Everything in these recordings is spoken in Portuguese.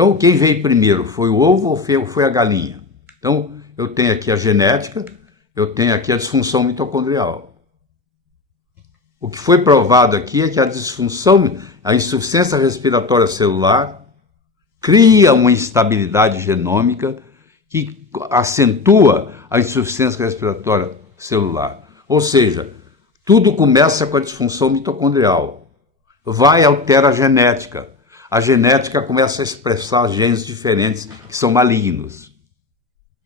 Então, quem veio primeiro, foi o ovo ou foi a galinha? Então, eu tenho aqui a genética, eu tenho aqui a disfunção mitocondrial. O que foi provado aqui é que a insuficiência respiratória celular cria uma instabilidade genômica que acentua a insuficiência respiratória celular. Ou seja, tudo começa com a disfunção mitocondrial. Vai e altera a genética. A genética começa a expressar genes diferentes que são malignos.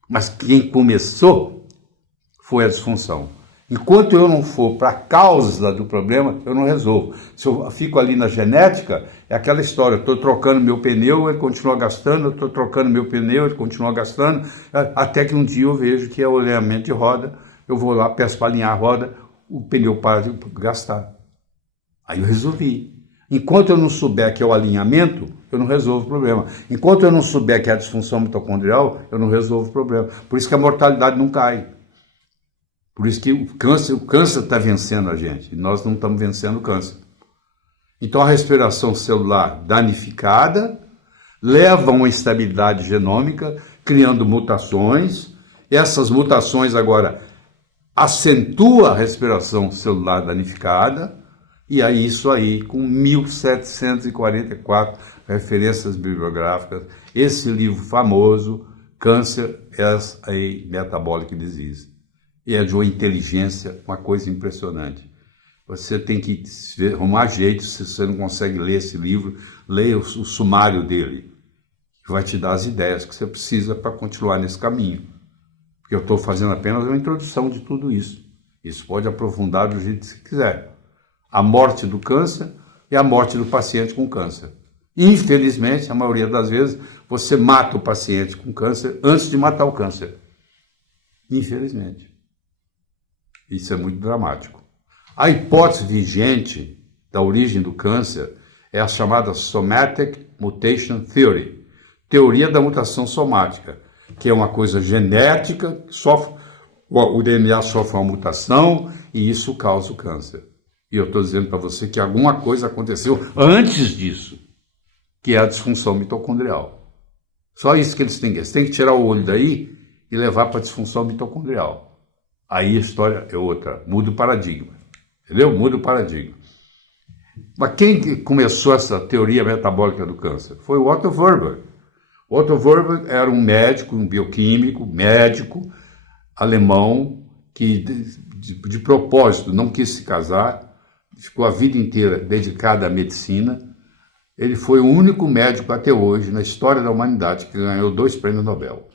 Mas quem começou foi a disfunção. Enquanto eu não for para a causa do problema, eu não resolvo. Se eu fico ali na genética, é aquela história, estou trocando meu pneu, ele continua gastando, estou trocando meu pneu, ele continua gastando, até que um dia eu vejo que é o alinhamento de roda, eu vou lá, peço para alinhar a roda, o pneu para de gastar. Aí eu resolvi. Enquanto eu não souber que é o alinhamento, eu não resolvo o problema. Enquanto eu não souber que é a disfunção mitocondrial, eu não resolvo o problema. Por isso que a mortalidade não cai. Por isso que o câncer está vencendo a gente, e nós não estamos vencendo o câncer. Então a respiração celular danificada leva a uma instabilidade genômica, criando mutações. Essas mutações agora acentuam a respiração celular danificada, e aí isso aí, com 1744 referências bibliográficas, esse livro famoso, Cancer as a Metabolic Disease. E é de uma inteligência, uma coisa impressionante. Você tem que arrumar jeito, se você não consegue ler esse livro, leia o sumário dele, que vai te dar as ideias que você precisa para continuar nesse caminho. Porque eu estou fazendo apenas uma introdução de tudo isso. Isso pode aprofundar do jeito que você quiser. A morte do câncer e a morte do paciente com câncer. Infelizmente, a maioria das vezes, você mata o paciente com câncer antes de matar o câncer. Infelizmente. Isso é muito dramático. A hipótese vigente da origem do câncer é a chamada Somatic Mutation Theory, teoria da mutação somática, que é uma coisa genética, o DNA sofre uma mutação e isso causa o câncer. E eu estou dizendo para você que alguma coisa aconteceu antes disso, que é a disfunção mitocondrial. Só isso que eles têm que tirar o olho daí e levar para a disfunção mitocondrial. Aí a história é outra, muda o paradigma, entendeu? Muda o paradigma. Mas quem começou essa teoria metabólica do câncer? Foi o Otto Warburg. O Otto Warburg era um médico, um bioquímico, médico alemão, que de propósito não quis se casar, ficou a vida inteira dedicado à medicina. Ele foi o único médico até hoje, na história da humanidade, que ganhou 2 prêmios Nobel.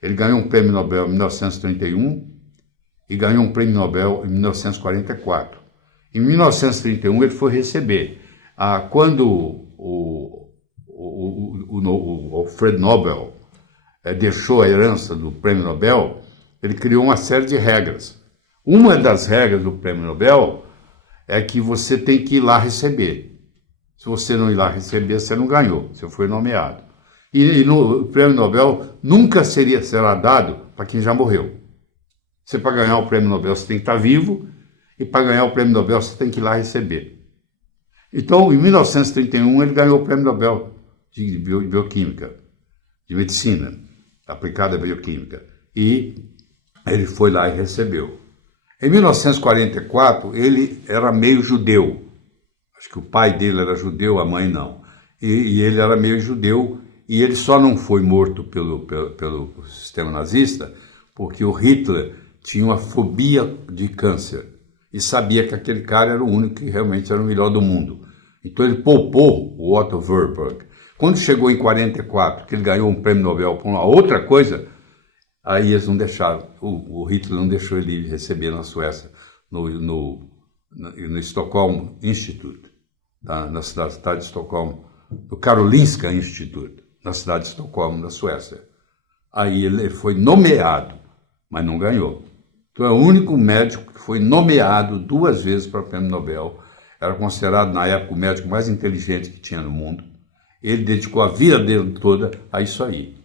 Ele ganhou um prêmio Nobel em 1931, e ganhou um prêmio Nobel em 1944. Em 1931 ele foi receber. Quando o Fred Nobel deixou a herança do prêmio Nobel, ele criou uma série de regras. Uma das regras do prêmio Nobel é que você tem que ir lá receber. Se você não ir lá receber, você não ganhou, você foi nomeado. E o prêmio Nobel nunca será dado para quem já morreu. Você, para ganhar o prêmio Nobel, você tem que estar vivo, e para ganhar o prêmio Nobel, você tem que ir lá receber. Então, em 1931, ele ganhou o prêmio Nobel de bioquímica, de medicina, aplicada à bioquímica, e ele foi lá e recebeu. Em 1944, ele era meio judeu. Acho que o pai dele era judeu, a mãe não. E ele era meio judeu, e ele só não foi morto pelo sistema nazista, porque o Hitler tinha uma fobia de câncer e sabia que aquele cara era o único que realmente era o melhor do mundo. Então ele poupou o Otto Warburg. Quando chegou em 44, que ele ganhou um prêmio Nobel por uma outra coisa, aí eles não deixaram, o Hitler não deixou ele receber na Suécia, no Stockholm Institute, na cidade de Estocolmo, no Karolinska Institute, na cidade de Estocolmo, na Suécia. Aí ele foi nomeado, mas não ganhou. Então é o único médico que foi nomeado 2 vezes para o prêmio Nobel. Era considerado, na época, o médico mais inteligente que tinha no mundo. Ele dedicou a vida dele toda a isso aí.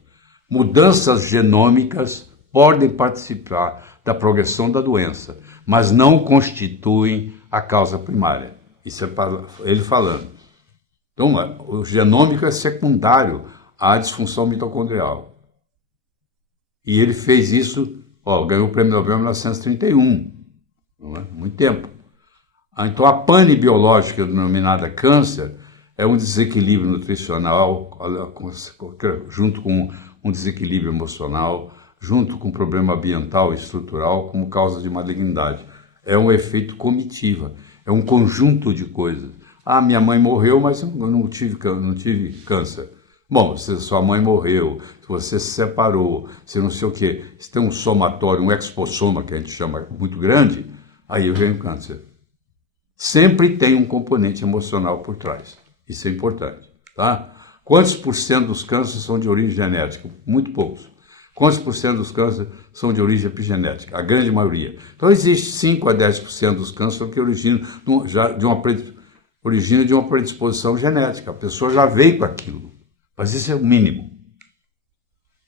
Mudanças genômicas podem participar da progressão da doença, mas não constituem a causa primária. Isso é ele falando. Então, o genômico é secundário à disfunção mitocondrial. E ele fez isso, ganhou o prêmio Nobel em 1931, não é? Muito tempo. Então, a pane biológica denominada câncer é um desequilíbrio nutricional, junto com um desequilíbrio emocional, junto com um problema ambiental e estrutural, como causa de malignidade. É um efeito comitiva, é um conjunto de coisas. Ah, minha mãe morreu, mas eu não tive câncer. Bom, se sua mãe morreu, se você se separou, se não sei o quê, se tem um somatório, um expossoma, que a gente chama muito grande, aí vem o câncer. Sempre tem um componente emocional por trás. Isso é importante, tá? Quantos por cento dos cânceres são de origem genética? Muito poucos. Quantos por cento dos cânceres são de origem epigenética? A grande maioria. Então, existe 5 a 10% dos cânceres que originam de uma predisposição genética. A pessoa já veio com aquilo. Mas isso é o mínimo.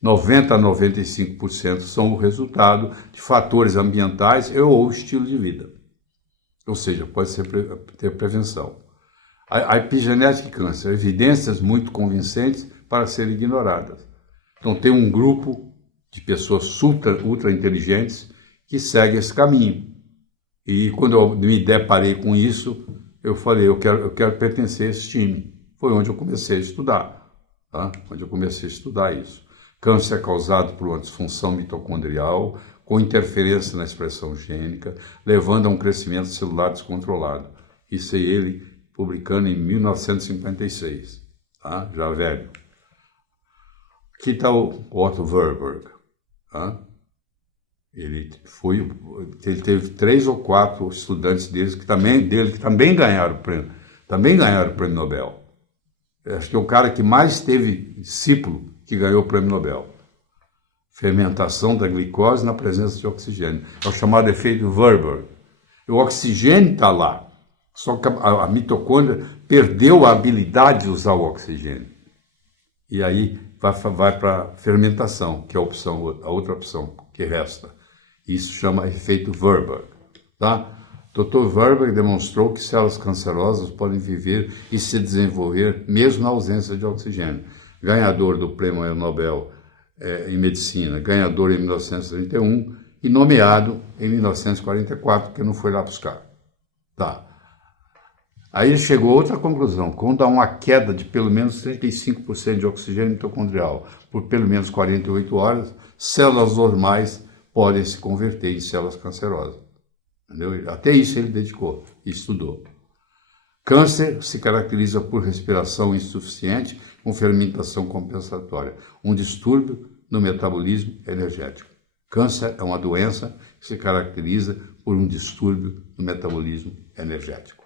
90 a 95% são o resultado de fatores ambientais ou estilo de vida. Ou seja, pode ter prevenção. A epigenética e câncer, evidências muito convincentes para serem ignoradas. Então, tem um grupo de pessoas ultra inteligentes que segue esse caminho. E quando eu me deparei com isso, eu falei, eu quero pertencer a esse time. Foi onde eu comecei a estudar, tá? Onde eu comecei a estudar isso. Câncer é causado por uma disfunção mitocondrial, com interferência na expressão gênica, levando a um crescimento celular descontrolado. Isso é ele publicando em 1956, tá? Já velho. Aqui está o Otto Warburg, tá? Ele teve 3 ou 4 estudantes dele que também ganharam o prêmio Nobel. Acho que é o cara que mais teve discípulo que ganhou o prêmio Nobel. Fermentação da glicose na presença de oxigênio. É o chamado efeito Warburg. O oxigênio está lá, só que a mitocôndria perdeu a habilidade de usar o oxigênio. E aí vai para a fermentação, que é a outra opção que resta. Isso chama efeito Warburg. Tá? Dr. Warburg demonstrou que células cancerosas podem viver e se desenvolver mesmo na ausência de oxigênio. Ganhador do prêmio Nobel em medicina, ganhador em 1931 e nomeado em 1944, que não foi lá buscar. Tá. Aí ele chegou a outra conclusão: quando há uma queda de pelo menos 35% de oxigênio mitocondrial por pelo menos 48 horas, células normais podem se converter em células cancerosas. Entendeu? Até isso ele dedicou e estudou. Câncer se caracteriza por respiração insuficiente com fermentação compensatória, um distúrbio no metabolismo energético. Câncer é uma doença que se caracteriza por um distúrbio no metabolismo energético.